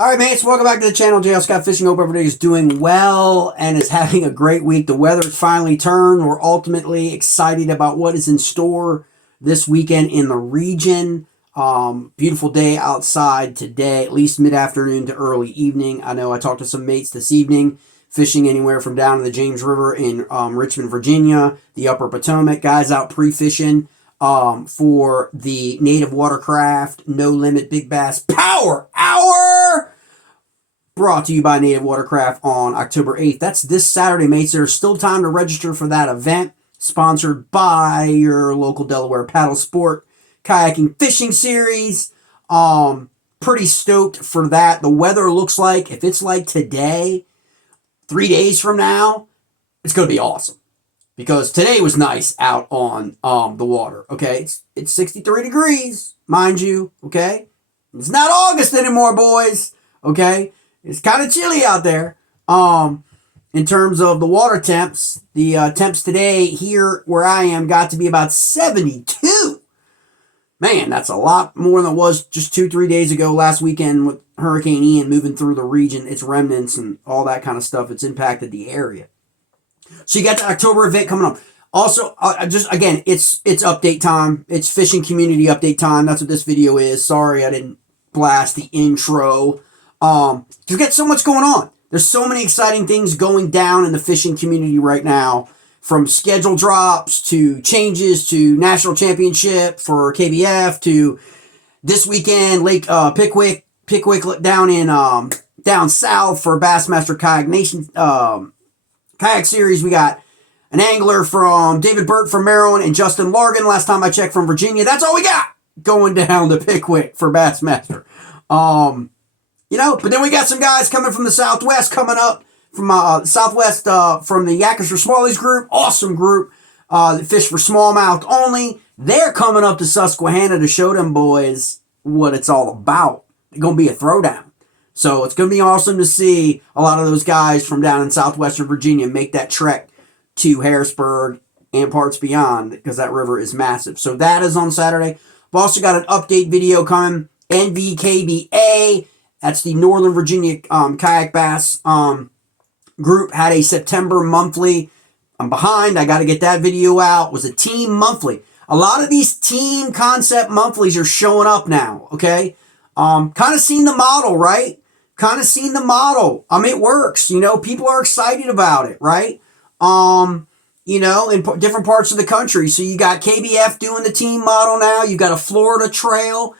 All right, mates, welcome back to the channel. JL Scott Fishing. Hope everybody is doing well and is having a great week. The weather's finally turned. We're ultimately excited about what is in store this weekend in the region. Beautiful day outside today, at least mid-afternoon to early evening. I know I talked to some mates this evening, fishing anywhere from down to the James River in Richmond, Virginia, the Upper Potomac. Guys out pre-fishing for the Native Watercraft No Limit Big Bass Power Hour, brought to you by Native Watercraft on October 8th. That's this Saturday, mates. There's still time to register for that event, sponsored by your local Delaware Paddle Sport Kayaking Fishing Series. Pretty stoked for that. The weather looks like, if it's like today, 3 days from now, it's going to be awesome. Because today was nice out on the water, okay? It's 63 degrees, mind you, okay? It's not August anymore, boys, okay? It's kind of chilly out there. In terms of the water temps, the temps today here where I am got to be about 72. Man, that's a lot more than it was just 2-3 days ago last weekend with Hurricane Ian moving through the region, its remnants and all that kind of stuff. It's impacted the area. So you got the October event coming up. Also, again, it's update time. It's fishing community update time. That's what this video is. Sorry I didn't blast the intro. You've got so much going on. There's so many exciting things going down in the fishing community right now, from schedule drops to changes to national championship for KBF to this weekend Lake Pickwick down in down south for Bassmaster Kayak Nation Kayak Series. We got an angler from David Burt from Maryland and Justin Largan, last time I checked, from Virginia. That's all we got going down to Pickwick for Bassmaster. But then we got some guys coming from the Southwest coming up from Southwest from the Yakers for Smallies group. Awesome group that fish for smallmouth only. They're coming up to Susquehanna to show them boys what it's all about. It's going to be a throwdown. So it's going to be awesome to see a lot of those guys from down in southwestern Virginia make that trek to Harrisburg and parts beyond, because that river is massive. So that is on Saturday. I've also got an update video coming. NVKBA, that's the Northern Virginia Kayak Bass group, had a September monthly. I'm behind. I got to get that video out. It was a team monthly. A lot of these team concept monthlies are showing up now, okay? Kind of seen the model, right? Kind of seen the model. It works. People are excited about it, right? In different parts of the country. So you got KBF doing the team model now. You've got a Florida trail.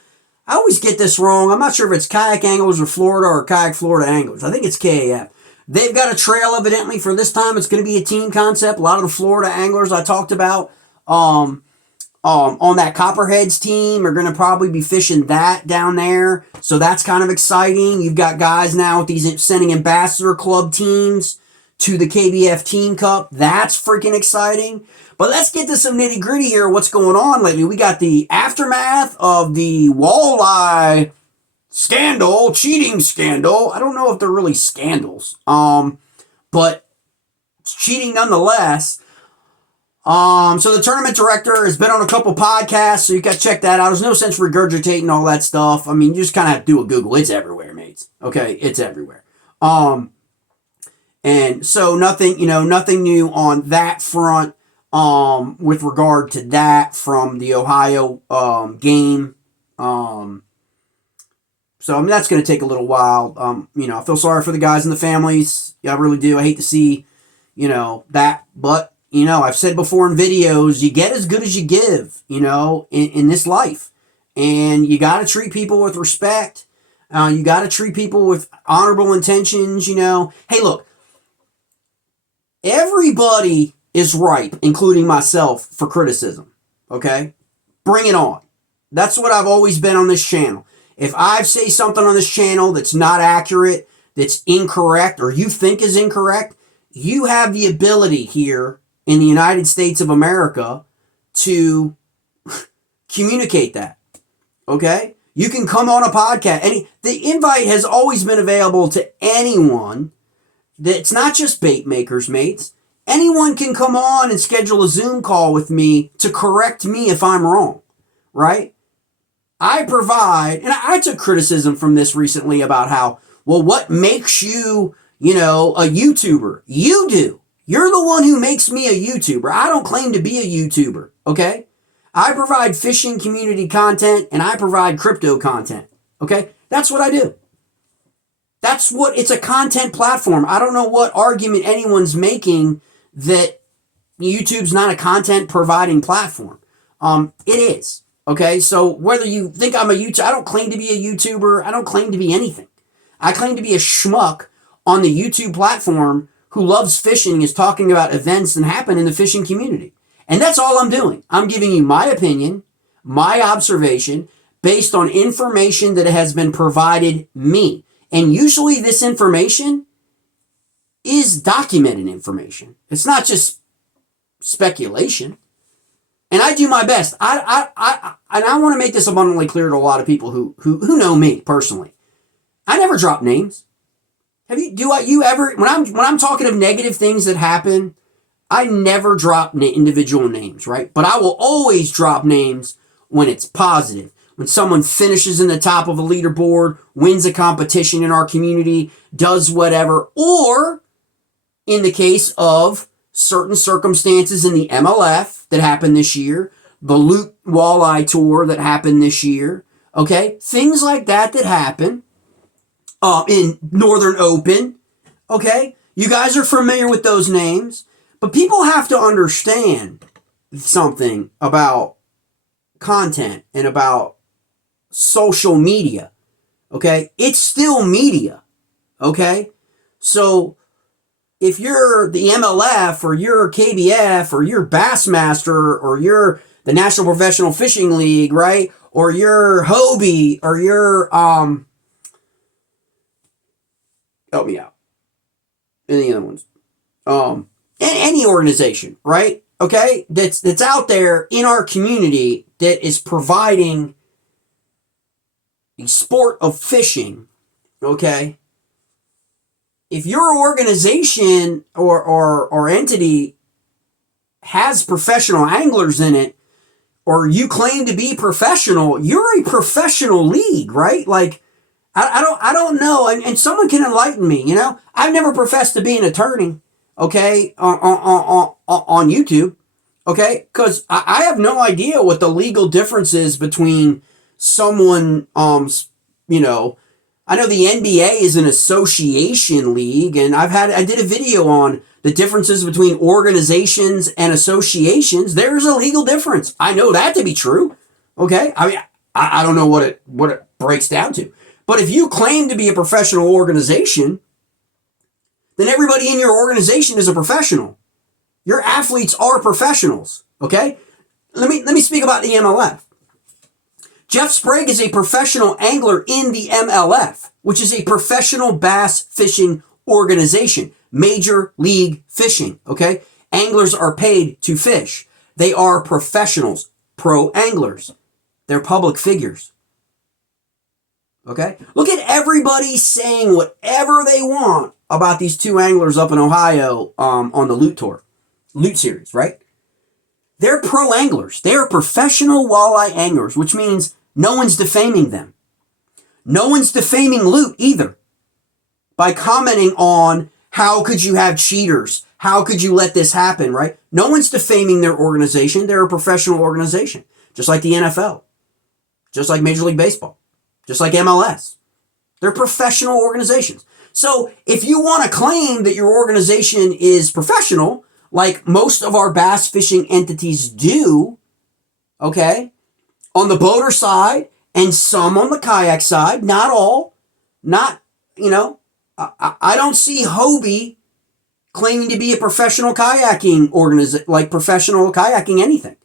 I always get this wrong. I'm not sure if it's Kayak Anglers of Florida or Kayak Florida Anglers. I think it's KAF. They've got a trail, evidently, for this time. It's going to be a team concept. A lot of the Florida anglers I talked about on that Copperheads team are going to probably be fishing that down there. So that's kind of exciting. You've got guys now with these sending ambassador club teams to the KBF Team Cup. That's freaking exciting. But let's get to some nitty gritty here. What's going on lately? We got the aftermath of the walleye scandal, cheating scandal. I don't know if they're really scandals, but it's cheating nonetheless. So the tournament director has been on a couple podcasts, so you got to check that out. There's no sense regurgitating all that stuff. You just kind of have to do a Google. It's everywhere, mates. Okay, it's everywhere. And so nothing new on that front, with regard to that from the Ohio, game. So, that's going to take a little while. I feel sorry for the guys and the families. Yeah, I really do. I hate to see, that, but I've said before in videos, you get as good as you give, in this life. And you got to treat people with respect. You got to treat people with honorable intentions, Hey, look, everybody is ripe, including myself, for criticism, okay? Bring it on. That's what I've always been on this channel. If I say something on this channel that's not accurate, that's incorrect, or you think is incorrect, you have the ability here in the United States of America to communicate that, okay? You can come on a podcast. The invite has always been available to anyone. It's not just bait makers, mates. Anyone can come on and schedule a Zoom call with me to correct me if I'm wrong, right? I provide, and I took criticism from this recently about how, Well, what makes you, a YouTuber? You do. You're the one who makes me a YouTuber. I don't claim to be a YouTuber, okay? I provide fishing community content and I provide crypto content, okay? That's what I do. It's a content platform. I don't know what argument anyone's making that YouTube's not a content providing platform. It is, okay? So whether you think I'm a YouTuber, I don't claim to be a YouTuber. I don't claim to be anything. I claim to be a schmuck on the YouTube platform who loves fishing and is talking about events that happen in the fishing community. And that's all I'm doing. I'm giving you my opinion, my observation, based on information that has been provided me. And usually this information is documented information. It's not just speculation. And I do my best. I want to make this abundantly clear to a lot of people who know me personally. I never drop names. You ever, when I'm talking of negative things that happen, I never drop individual names, right? But I will always drop names when it's positive. When someone finishes in the top of a leaderboard, wins a competition in our community, does whatever, or in the case of certain circumstances in the MLF that happened this year, the Loot Walleye Tour that happened this year, okay? Things like that happen in Northern Open, okay? You guys are familiar with those names, but people have to understand something about content and about social media, okay? It's still media, okay? So if you're the MLF or you're KBF or you're Bassmaster or you're the National Professional Fishing League, right? Or you're Hobie or you're, help me out. Any other ones? Any organization, right? Okay? That's out there in our community that is providing the sport of fishing, okay? If your organization or entity has professional anglers in it, or you claim to be professional, you're a professional league, right? Like, I don't know, and someone can enlighten me, I've never professed to be an attorney, okay, on YouTube, okay? Because I have no idea what the legal difference is between someone, I know the NBA is an association league, and I did a video on the differences between organizations and associations. There's a legal difference. I know that to be true, okay? I mean, I don't know what it breaks down to. But if you claim to be a professional organization, then everybody in your organization is a professional. Your athletes are professionals, okay? Let me speak about the MLF. Jeff Sprague is a professional angler in the MLF, which is a professional bass fishing organization, Major League Fishing, okay? Anglers are paid to fish. They are professionals, pro anglers. They're public figures. Okay? Look at everybody saying whatever they want about these two anglers up in Ohio on the Loot Tour, Loot Series, right? They're pro anglers. They're professional walleye anglers, which means no one's defaming them. No one's defaming Loot either by commenting on how could you have cheaters? How could you let this happen, right? No one's defaming their organization. They're a professional organization, just like the NFL, just like Major League Baseball, just like MLS. They're professional organizations. So if you want to claim that your organization is professional, like most of our bass fishing entities do, okay, on the boater side and some on the kayak side, not all, I don't see Hobie claiming to be a professional kayaking organization, like professional kayaking anything.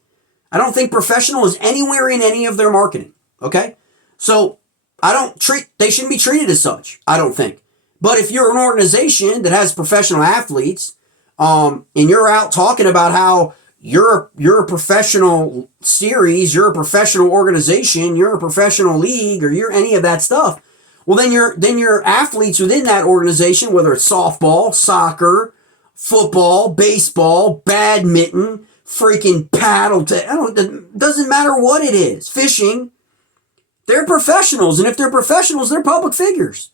I don't think professional is anywhere in any of their marketing, okay? So they shouldn't be treated as such, I don't think. But if you're an organization that has professional athletes, and you're out talking about how you're a professional series, you're a professional organization, you're a professional league, or you're any of that stuff, well, then your athletes within that organization, whether it's softball, soccer, football, baseball, badminton, freaking paddle, it doesn't matter what it is, fishing, they're professionals. And if they're professionals, they're public figures.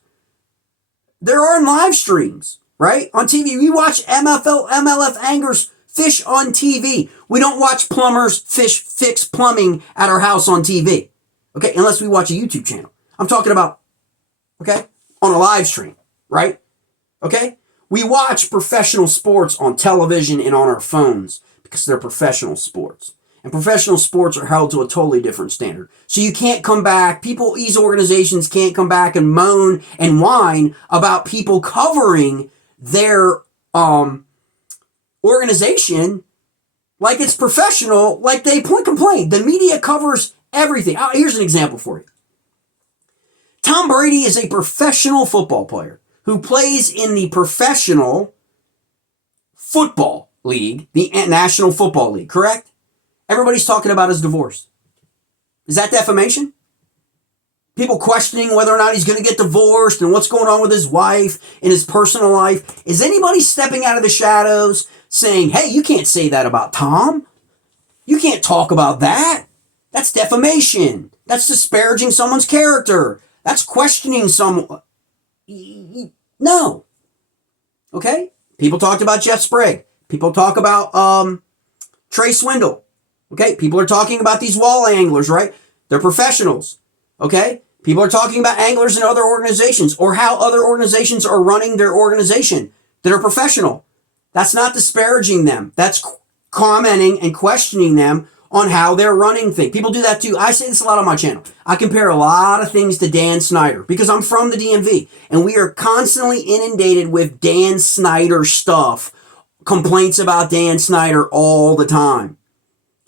There are live streams, right? On TV. We watch MLF anglers fish on TV. We don't watch plumbers fix plumbing at our house on TV. Okay, unless we watch a YouTube channel. I'm talking about, okay, on a live stream, right? Okay? We watch professional sports on television and on our phones because they're professional sports. And professional sports are held to a totally different standard. So you can't come back, these organizations can't come back and moan and whine about people covering their organization like it's professional, like they complain. The media covers everything. Here's an example for you. Tom Brady is a professional football player who plays in the professional football league, the National Football League, correct? Everybody's talking about his divorce. Is that defamation? People questioning whether or not he's going to get divorced and what's going on with his wife in his personal life. Is anybody stepping out of the shadows saying, hey, you can't say that about Tom? You can't talk about that. That's defamation. That's disparaging someone's character. That's questioning someone. No. Okay? People talked about Jeff Sprague. People talk about Trey Swindle. Okay? People are talking about these wall anglers, right? They're professionals. Okay? People are talking about anglers in other organizations or how other organizations are running their organization that are professional. That's not disparaging them. That's commenting and questioning them on how they're running things. People do that too. I say this a lot on my channel. I compare a lot of things to Dan Snyder because I'm from the DMV and we are constantly inundated with Dan Snyder stuff, complaints about Dan Snyder all the time.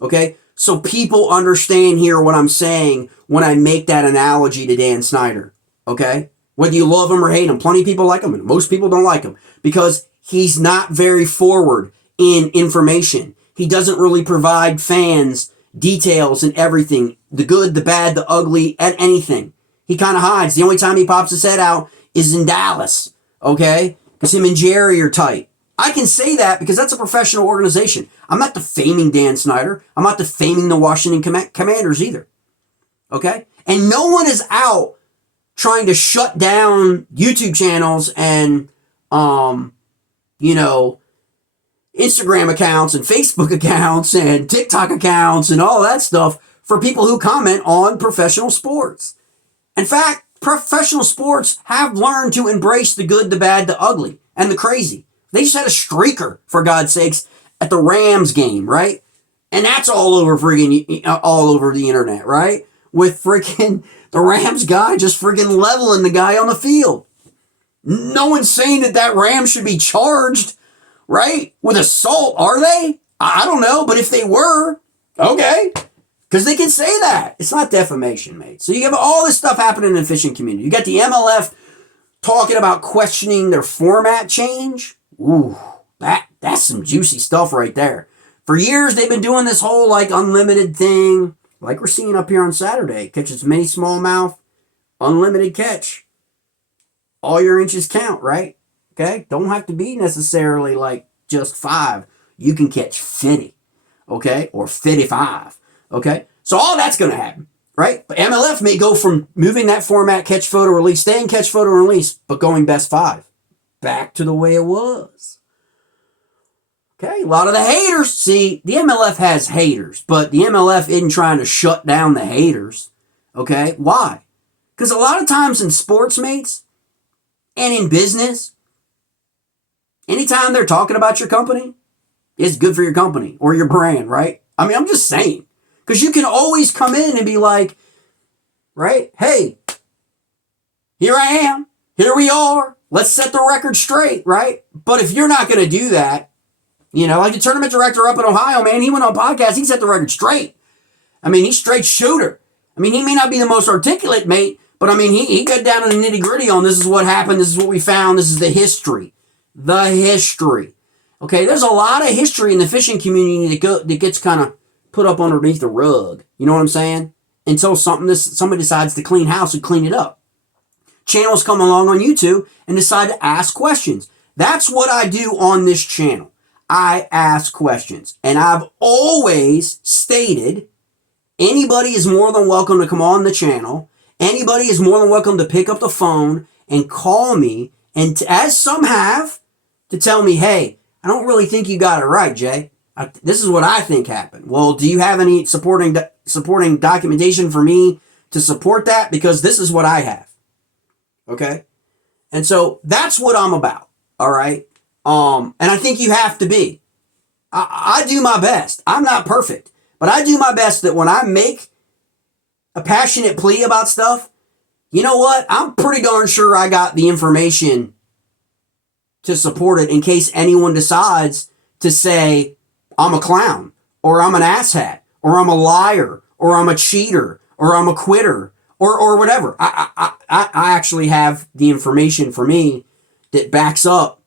Okay? So people understand here what I'm saying when I make that analogy to Dan Snyder. Okay? Whether you love him or hate him, plenty of people like him and most people don't like him because he's not very forward in information. He doesn't really provide fans details and everything. The good, the bad, the ugly, and anything. He kind of hides. The only time he pops his head out is in Dallas. Okay? Because him and Jerry are tight. I can say that because that's a professional organization. I'm not defaming Dan Snyder. I'm not defaming the Washington Commanders either. Okay? And no one is out trying to shut down YouTube channels and, Instagram accounts and Facebook accounts and TikTok accounts and all that stuff for people who comment on professional sports. In fact, professional sports have learned to embrace the good, the bad, the ugly, and the crazy. They just had a streaker, for God's sakes, at the Rams game, right? And that's all over the internet, right? With freaking the Rams guy just freaking leveling the guy on the field. No one's saying that Ram should be charged, right? With assault, are they? I don't know, but if they were, okay. Because they can say that. It's not defamation, mate. So you have all this stuff happening in the fishing community. You got the MLF talking about questioning their format change. Ooh, that's some juicy stuff right there. For years, they've been doing this whole like unlimited thing, like we're seeing up here on Saturday. Catch as many smallmouth, unlimited catch. All your inches count, right? Okay? Don't have to be necessarily like just 5. You can catch 50, okay? Or 55, okay? So all that's going to happen, right? But MLF may go from moving that format, catch, photo, release, staying catch, photo, release, but going best 5. Back to the way it was. Okay? A lot of the haters. See, the MLF has haters, but the MLF isn't trying to shut down the haters. Okay? Why? Because a lot of times in sports, mates, and in business, anytime they're talking about your company, it's good for your company or your brand, right? I mean, I'm just saying. Because you can always come in and be like, right? Hey, here I am. Here we are. Let's set the record straight, right? But if you're not going to do that, like the tournament director up in Ohio, man, he went on podcast. He set the record straight. I mean, he's straight shooter. I mean, he may not be the most articulate, mate, but I mean, he got down to the nitty gritty on this is what happened. This is what we found. This is the history. The history. Okay, there's a lot of history in the fishing community that gets kind of put up underneath the rug. You know what I'm saying? Until somebody decides to clean house and clean it up. Channels come along on YouTube and decide to ask questions. That's what I do on this channel. I ask questions. And I've always stated anybody is more than welcome to come on the channel. Anybody is more than welcome to pick up the phone and call me And as some have, to tell me, hey, I don't really think you got it right, Jay. This is what I think happened. Well, do you have any supporting documentation for me to support that? Because this is what I have. Okay? And so that's what I'm about. All right? And I think you have to be. I do my best. I'm not perfect. But I do my best that when I make a passionate plea about stuff, you know what? I'm pretty darn sure I got the information to support it in case anyone decides to say, I'm a clown, or I'm an asshat, or I'm a liar, or I'm a cheater, or I'm a quitter, or whatever. I actually have the information for me that backs up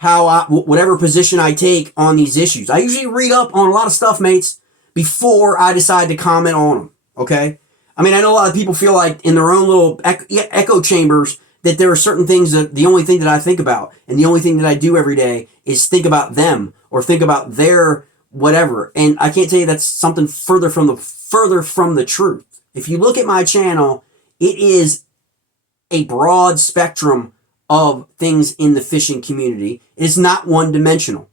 whatever position I take on these issues. I usually read up on a lot of stuff, mates, before I decide to comment on them, okay? I mean, I know a lot of people feel like in their own little echo chambers that there are certain things that the only thing that I think about and the only thing that I do every day is think about them or think about their whatever. And I can't tell you that's something further from the truth. If you look at my channel, it is a broad spectrum of things in the fishing community. It's not one dimensional.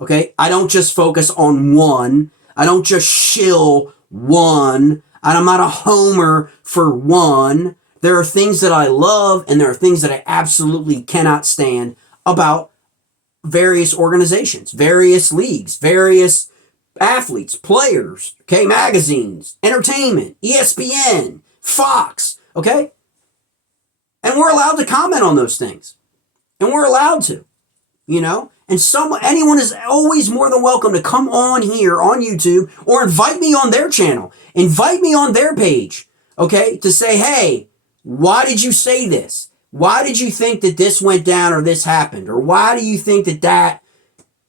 Okay? I don't just focus on one. I don't just shill one. I'm not a homer for one. There are things that I love and there are things that I absolutely cannot stand about various organizations, various leagues, various athletes, players, okay, magazines, entertainment, ESPN, Fox, okay? And we're allowed to comment on those things. And we're allowed to, you know? And anyone is always more than welcome to come on here on YouTube or invite me on their channel. Invite me on their page, okay? To say, hey, why did you say this? Why did you think that this went down or this happened? Or why do you think that that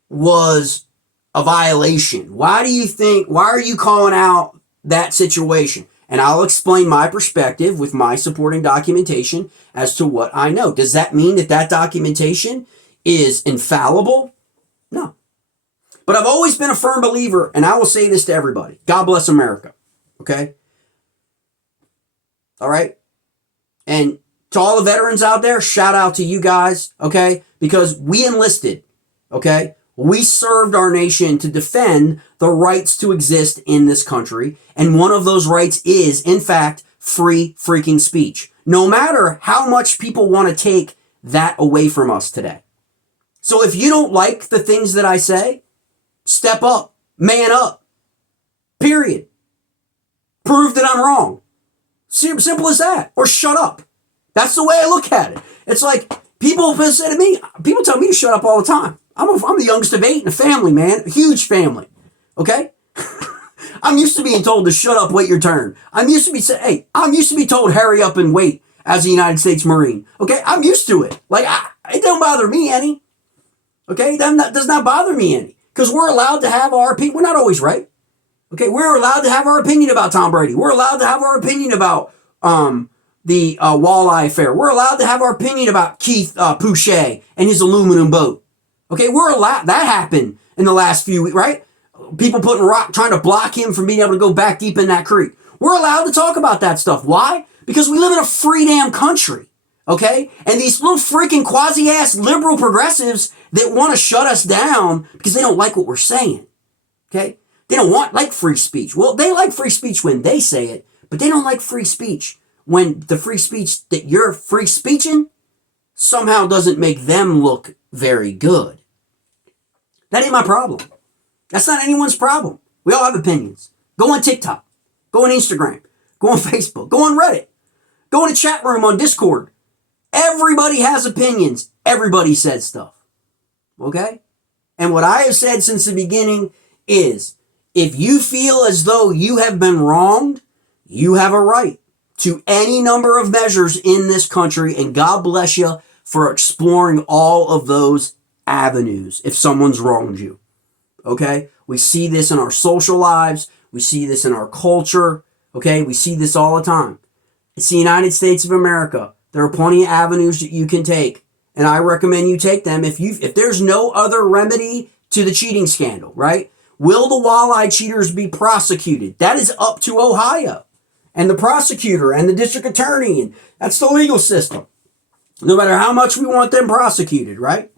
was a violation? Why are you calling out that situation? And I'll explain my perspective with my supporting documentation as to what I know. Does that mean that documentation is infallible? No. But I've always been a firm believer, and I will say this to everybody. God bless America. Okay? All right? And to all the veterans out there, shout out to you guys, okay? Because we enlisted, okay? We served our nation to defend the rights to exist in this country. And one of those rights is, in fact, free freaking speech. No matter how much people want to take that away from us today. So if you don't like the things that I say, step up, man up, period. Prove that I'm wrong. Simple as that. Or shut up. That's the way I look at it. It's like people say to me, people tell me to shut up all the time. I'm the youngest of 8 in a family, man. A huge family. Okay? I'm used to being told to shut up, wait your turn. I'm used to be told hurry up and wait as a United States Marine. Okay? I'm used to it. Like, it don't bother me any. Okay? That does not bother me any. Because we're allowed to have our opinion. We're not always right. Okay? We're allowed to have our opinion about Tom Brady. We're allowed to have our opinion about the walleye affair. We're allowed to have our opinion about Keith Pouchet and his aluminum boat. Okay? We're allowed. That happened in the last few weeks, right? People putting rock, trying to block him from being able to go back deep in that creek. We're allowed to talk about that stuff. Why? Because we live in a free damn country. Okay? And these little freaking quasi-ass liberal progressives that want to shut us down because they don't like what we're saying. Okay? They don't like free speech. Well, they like free speech when they say it, but they don't like free speech when the free speech that you're free speeching somehow doesn't make them look very good. That ain't my problem. That's not anyone's problem. We all have opinions. Go on TikTok. Go on Instagram. Go on Facebook. Go on Reddit. Go in a chat room on Discord. Everybody has opinions. Everybody says stuff. Okay? And what I have said since the beginning is, if you feel as though you have been wronged, you have a right to any number of measures in this country, and God bless you for exploring all of those avenues if someone's wronged you. Okay? We see this in our social lives. We see this in our culture. Okay? We see this all the time. It's the United States of America. There are plenty of avenues that you can take, and I recommend you take them. If there's no other remedy to the cheating scandal, right? Will the walleye cheaters be prosecuted? That is up to Ohio and the prosecutor and the district attorney, and that's the legal system. No matter how much we want them prosecuted, right?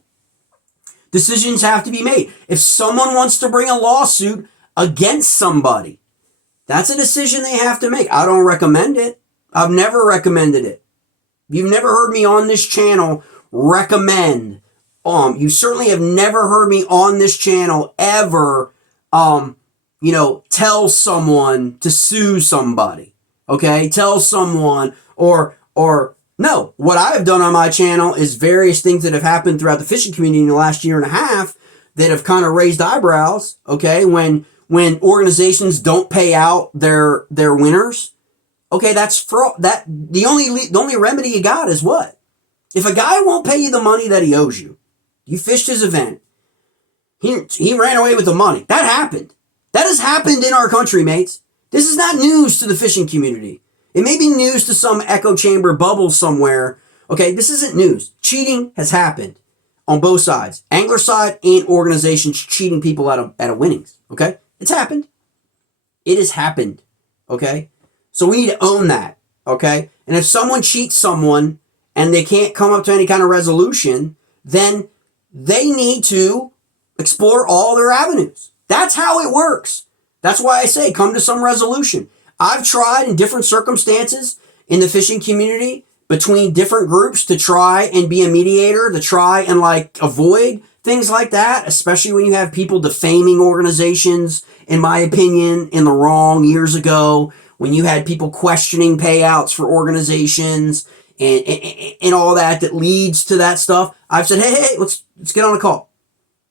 Decisions have to be made. If someone wants to bring a lawsuit against somebody, that's a decision they have to make. I don't recommend it. I've never recommended it. You've never heard me on this channel recommend. You certainly have never heard me on this channel ever, tell someone to sue somebody. Okay, tell someone or no. What I have done on my channel is various things that have happened throughout the fishing community in the last year and a half that have kind of raised eyebrows. Okay, when organizations don't pay out their winners. Okay, that's for that. The only remedy you got is what? If a guy won't pay you the money that he owes you, you fished his event, he ran away with the money. That happened. That has happened in our country, mates. This is not news to the fishing community. It may be news to some echo chamber bubble somewhere. Okay, this isn't news. Cheating has happened on both sides, angler side and organizations cheating people out of winnings. Okay, it's happened. It has happened. Okay. So we need to own that, okay? And if someone cheats someone and they can't come up to any kind of resolution, then they need to explore all their avenues. That's how it works. That's why I say come to some resolution. I've tried in different circumstances in the fishing community between different groups to try and be a mediator, to try and avoid things like that, especially when you have people defaming organizations, in my opinion, in the wrong years ago. When you had people questioning payouts for organizations and all that leads to that stuff, I've said, hey, let's get on a call.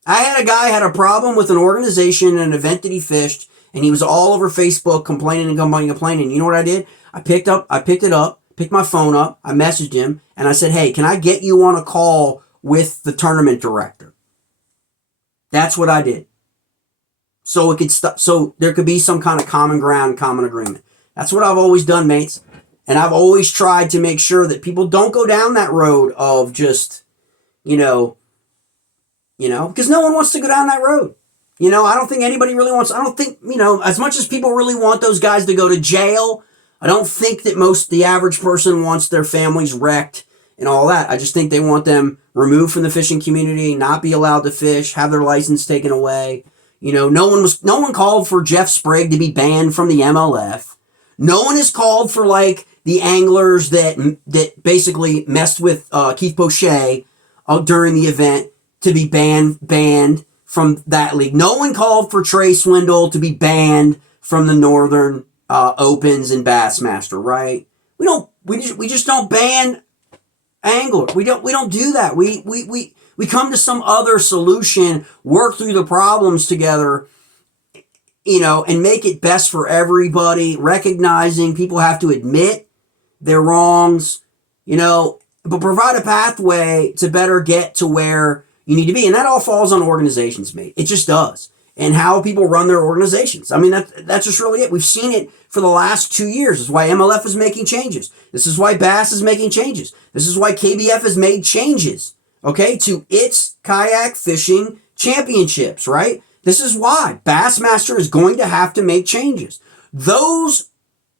I had a guy had a problem with an organization and an event that he fished, and he was all over Facebook complaining. You know what I did? I picked my phone up, I messaged him, and I said, hey, can I get you on a call with the tournament director? That's what I did. So it could so there could be some kind of common ground, common agreement. That's what I've always done, mates. And I've always tried to make sure that people don't go down that road of just, because no one wants to go down that road. I don't think anybody really wants, I don't think, as much as people really want those guys to go to jail, I don't think that the average person wants their families wrecked and all that. I just think they want them removed from the fishing community, not be allowed to fish, have their license taken away. No one called for Jeff Sprague to be banned from the MLF. No one has called for the anglers that basically messed with Keith Boucher during the event to be banned from that league. No one called for Trey Swindle to be banned from the Northern Opens and Bassmaster, right? We just don't ban anglers. We don't do that. We come to some other solution, work through the problems together, and make it best for everybody, recognizing people have to admit their wrongs, but provide a pathway to better get to where you need to be. And that all falls on organizations, mate. It just does. And how people run their organizations. I mean, that's just really it. We've seen it for the last 2 years. This is why MLF is making changes. This is why Bass is making changes. This is why KBF has made changes, okay, to its kayak fishing championships, right? This is why Bassmaster is going to have to make changes. Those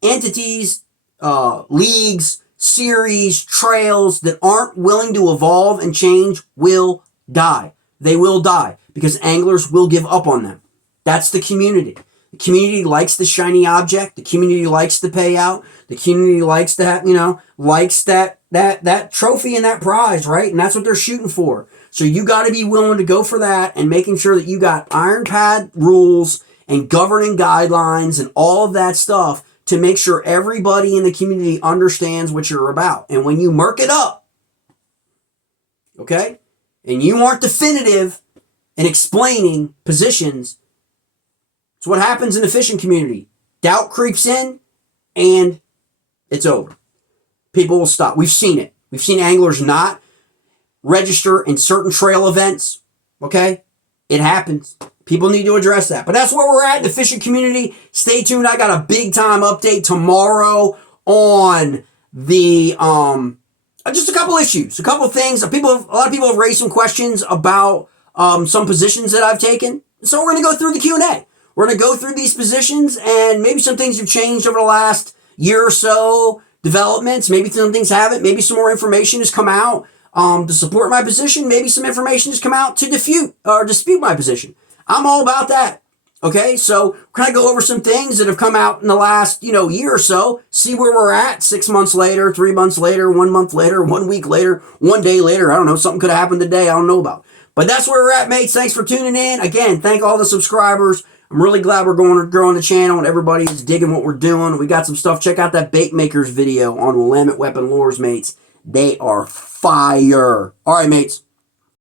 entities, leagues, series, trails that aren't willing to evolve and change will die. They will die because anglers will give up on them. That's the community. The community likes the shiny object. The community likes the payout. The community likes to have, likes that trophy and that prize, right? And that's what they're shooting for. So you got to be willing to go for that and making sure that you got iron pad rules and governing guidelines and all of that stuff to make sure everybody in the community understands what you're about. And when you murk it up, okay, and you aren't definitive in explaining positions, it's what happens in the fishing community. Doubt creeps in and it's over. People will stop. We've seen it. We've seen anglers not register in certain trail events, okay? It happens. People need to address that. But that's where we're at in the fishing community. Stay tuned. I got a big time update tomorrow on the just a couple issues, a couple things. A lot of people have raised some questions about some positions that I've taken. So we're going to go through the Q&A. We're going to go through these positions and maybe some things have changed over the last year or so developments. Maybe some things haven't. Maybe some more information has come out to support my position. Maybe some information has come out to dispute my position. I'm all about that. Okay, so kind of go over some things that have come out in the last, year or so, see where we're at 6 months later, 3 months later, 1 month later, 1 week later, 1 day later. I don't know, something could have happened today I don't know about. But that's where we're at, mates. Thanks for tuning in. Again, thank all the subscribers. I'm really glad we're growing the channel and everybody's digging what we're doing. We got some stuff. Check out that bait makers video on Willamette Weapon Lures, mates. They are fire. All right, mates.